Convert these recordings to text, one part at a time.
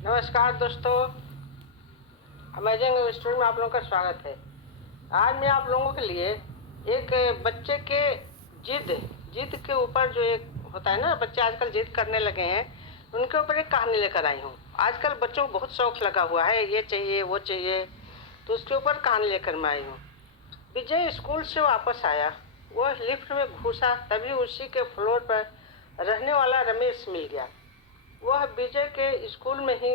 नमस्कार दोस्तों, amazing story में आप लोगों का स्वागत है। आज मैं आप लोगों के लिए एक बच्चे के जिद जिद के ऊपर जो एक होता है ना, बच्चे आजकल जिद करने लगे हैं, उनके ऊपर एक कहानी लेकर आई हूँ। आजकल बच्चों को बहुत शौक लगा हुआ है, ये चाहिए वो चाहिए, तो उसके ऊपर कहानी लेकर मैं आई हूँ। विजय स्कूल से वापस आया। वह लिफ्ट में घुसा, तभी उसी के फ्लोर पर रहने वाला रमेश मिल गया। वह विजय के स्कूल में ही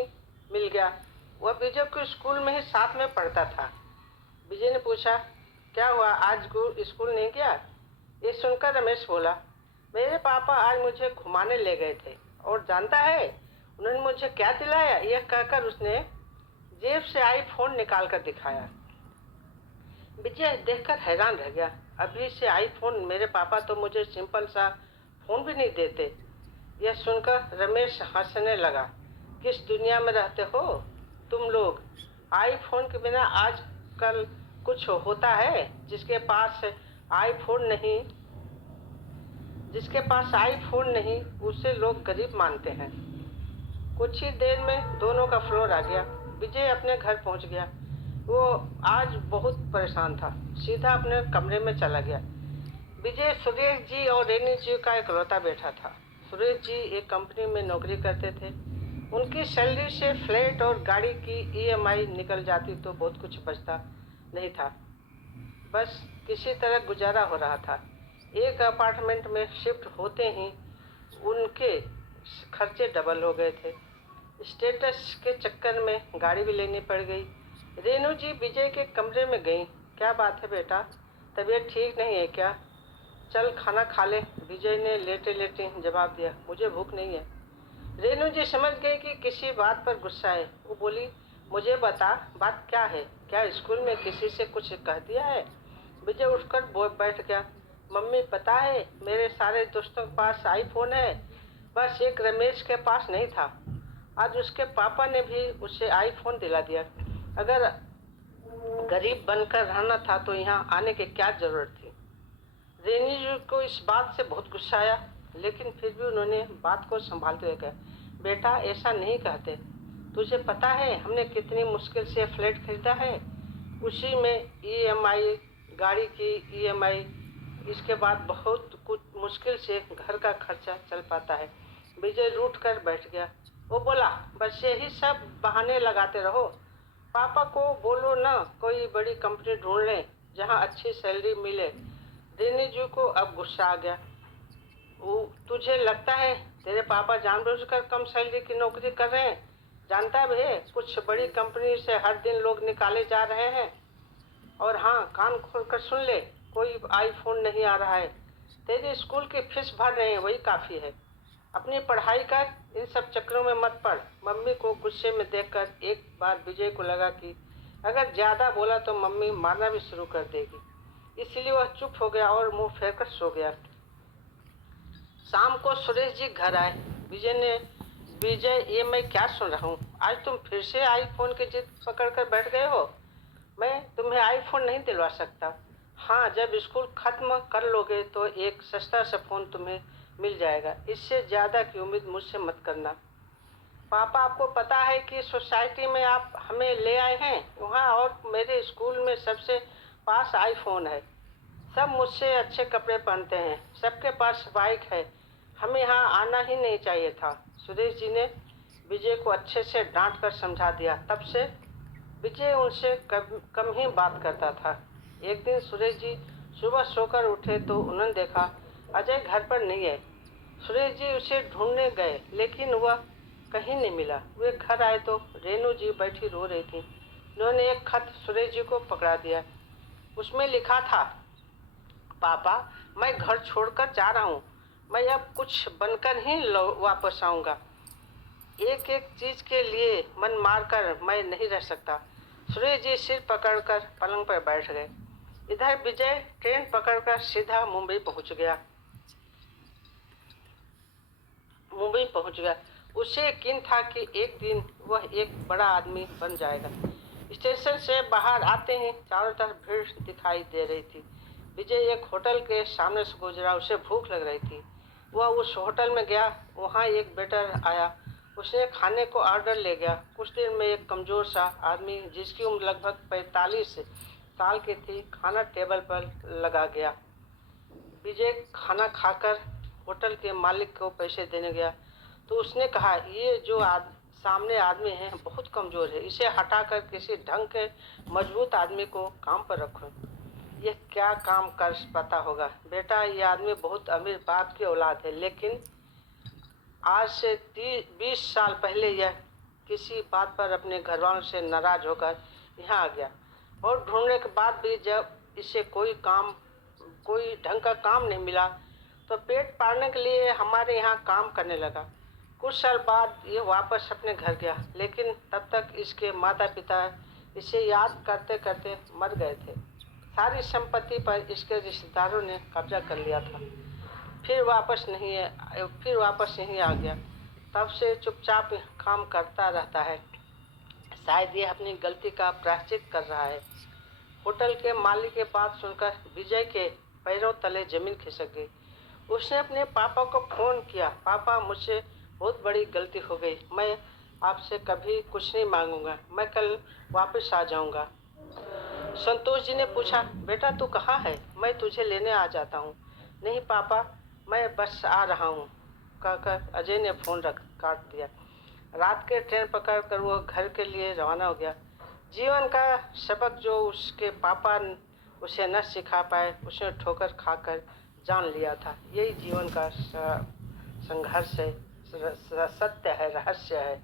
मिल गया वह विजय के स्कूल में ही साथ में पढ़ता था। विजय ने पूछा, क्या हुआ, आज स्कूल नहीं गया? ये सुनकर रमेश बोला, मेरे पापा आज मुझे घुमाने ले गए थे, और जानता है उन्होंने मुझे क्या दिलाया? यह कहकर उसने जेब से आईफोन निकाल कर दिखाया। विजय देखकर हैरान रह गया। अभी से आईफोन? मेरे पापा तो मुझे सिंपल सा फोन भी नहीं देते। यह सुनकर रमेश हंसने लगा। किस दुनिया में रहते हो तुम लोग? आईफोन के बिना आजकल कुछ होता है? जिसके पास आईफोन नहीं उसे लोग गरीब मानते हैं। कुछ ही देर में दोनों का फ्लोर आ गया। विजय अपने घर पहुंच गया। वो आज बहुत परेशान था, सीधा अपने कमरे में चला गया। विजय सुरेश जी और रेनी जी का इकलौता बेटा था। सुरेश जी एक कंपनी में नौकरी करते थे। उनकी सैलरी से फ्लैट और गाड़ी की ईएमआई निकल जाती तो बहुत कुछ बचता नहीं था। बस किसी तरह गुजारा हो रहा था। एक अपार्टमेंट में शिफ्ट होते ही उनके खर्चे डबल हो गए थे। स्टेटस के चक्कर में गाड़ी भी लेनी पड़ गई। रेनू जी विजय के कमरे में गई। क्या बात है बेटा, तबीयत ठीक नहीं है क्या? चल खाना खा ले, विजय ने लेटे लेटे जवाब दिया। मुझे भूख नहीं है। रेनू जी समझ गई कि किसी बात पर गुस्सा है। वो बोली, मुझे बता, बात क्या है? क्या स्कूल में किसी से कुछ कह दिया है? विजय उठकर बैठ गया। मम्मी, पता है मेरे सारे दोस्तों के पास आईफोन है, बस एक रमेश के पास नहीं था। आज उसके पापा ने भी उसे आईफोन दिला दिया। अगर गरीब बनकर रहना था तो यहाँ आने की क्या जरूरत थी? रेनी जी को इस बात से बहुत गुस्सा आया, लेकिन फिर भी उन्होंने बात को संभालते हुए कहा, बेटा ऐसा नहीं कहते। तुझे पता है हमने कितनी मुश्किल से फ्लैट खरीदा है, उसी में ईएमआई, गाड़ी की ईएमआई, इसके बाद बहुत कुछ मुश्किल से घर का खर्चा चल पाता है। विजय रूठ कर बैठ गया। वो बोला, बस यही सब बहाने लगाते रहो। पापा को बोलो ना कोई बड़ी कंपनी ढूंढ लें जहाँ अच्छी सैलरी मिले। रेनी जी को अब गुस्सा आ गया। वो, तुझे लगता है तेरे पापा जानबूझकर कम सैलरी की नौकरी कर रहे हैं? जानता भी है कुछ बड़ी कंपनी से हर दिन लोग निकाले जा रहे हैं। और हाँ, कान खोल कर सुन ले, कोई आईफोन नहीं आ रहा है। तेरे स्कूल की फीस भर रहे हैं, वही काफ़ी है। अपनी पढ़ाई कर, इन सब चक्करों में मत पड़। मम्मी को गुस्से में देखकर एक बार विजय को लगा कि अगर ज़्यादा बोला तो मम्मी मारना भी शुरू कर देगी। इसलिए वह चुप हो गया और मुंह फेर कर सो गया। शाम को सुरेश जी घर आए। विजय, ये मैं क्या सुन रहा हूँ? आज तुम फिर से आईफोन की जिद पकड़ कर बैठ गए हो। मैं तुम्हें आईफोन नहीं दिलवा सकता। हाँ, जब स्कूल खत्म कर लोगे तो एक सस्ता सा फोन तुम्हें मिल जाएगा। इससे ज़्यादा की उम्मीद मुझसे मत करना। पापा, आपको पता है कि सोसाइटी में आप हमें ले आए हैं, वहाँ और मेरे स्कूल में सबसे पास आईफोन है। सब मुझसे अच्छे कपड़े पहनते हैं, सबके पास बाइक है। हमें यहाँ आना ही नहीं चाहिए था। सुरेश जी ने विजय को अच्छे से डांट कर समझा दिया। तब से विजय उनसे कम ही बात करता था। एक दिन सुरेश जी सुबह सोकर उठे तो उन्होंने देखा अजय घर पर नहीं है। सुरेश जी उसे ढूंढने गए, लेकिन वह कहीं नहीं मिला। वे घर आए तो रेनू जी बैठी रो रही थी। उन्होंने एक खत सुरेश जी को पकड़ा दिया। उसमें लिखा था, पापा, मैं घर छोड़कर जा रहा हूँ। मैं अब कुछ बनकर ही वापस आऊँगा। एक एक चीज के लिए मन मारकर मैं नहीं रह सकता। सुरेश जी सिर पकड़कर पलंग पर बैठ गए। इधर विजय ट्रेन पकड़कर सीधा मुंबई पहुंच गया। उसे यकीन था कि एक दिन वह एक बड़ा आदमी बन जाएगा। स्टेशन से बाहर आते ही चारों तरफ भीड़ दिखाई दे रही थी। विजय एक होटल के सामने से गुजरा। उसे भूख लग रही थी। वह उस होटल में गया। वहाँ एक वेटर आया। उसने खाने को ऑर्डर ले गया। कुछ देर में एक कमज़ोर सा आदमी जिसकी उम्र लगभग 45 साल की थी खाना टेबल पर लगा गया। विजय खाना खाकर होटल के मालिक को पैसे देने गया तो उसने कहा, ये जो सामने आदमी है बहुत कमज़ोर है, इसे हटाकर किसी ढंग के मजबूत आदमी को काम पर रखो। ये क्या काम कर पाता होगा? बेटा, ये आदमी बहुत अमीर बाप की औलाद है, लेकिन आज से 20 साल पहले यह किसी बात पर अपने घरवालों से नाराज होकर यहाँ आ गया और ढूंढने के बाद भी जब इसे कोई ढंग का काम नहीं मिला तो पेट पालने के लिए हमारे यहाँ काम करने लगा। कुछ साल बाद ये वापस अपने घर गया, लेकिन तब तक इसके माता पिता इसे याद करते करते मर गए थे। सारी संपत्ति पर इसके रिश्तेदारों ने कब्जा कर लिया था। फिर वापस यहीं आ गया। तब से चुपचाप काम करता रहता है। शायद ये अपनी गलती का प्रायश्चित कर रहा है। होटल के मालिक की बात सुनकर विजय के पैरों तले जमीन खिसक गई। उसने अपने पापा को फोन किया, पापा, मुझसे बहुत बड़ी गलती हो गई, मैं आपसे कभी कुछ नहीं मांगूंगा, मैं कल वापस आ जाऊंगा। संतोष जी ने पूछा, बेटा तू कहाँ है? मैं तुझे लेने आ जाता हूँ। नहीं पापा, मैं बस आ रहा हूँ, कहकर अजय ने फोन काट दिया। रात के ट्रेन पकड़कर वो घर के लिए रवाना हो गया। जीवन का सबक जो उसके पापा उसे न सिखा पाए, उसने ठोकर खाकर जान लिया था। यही जीवन का संघर्ष है, सत्य है, रहस्य है।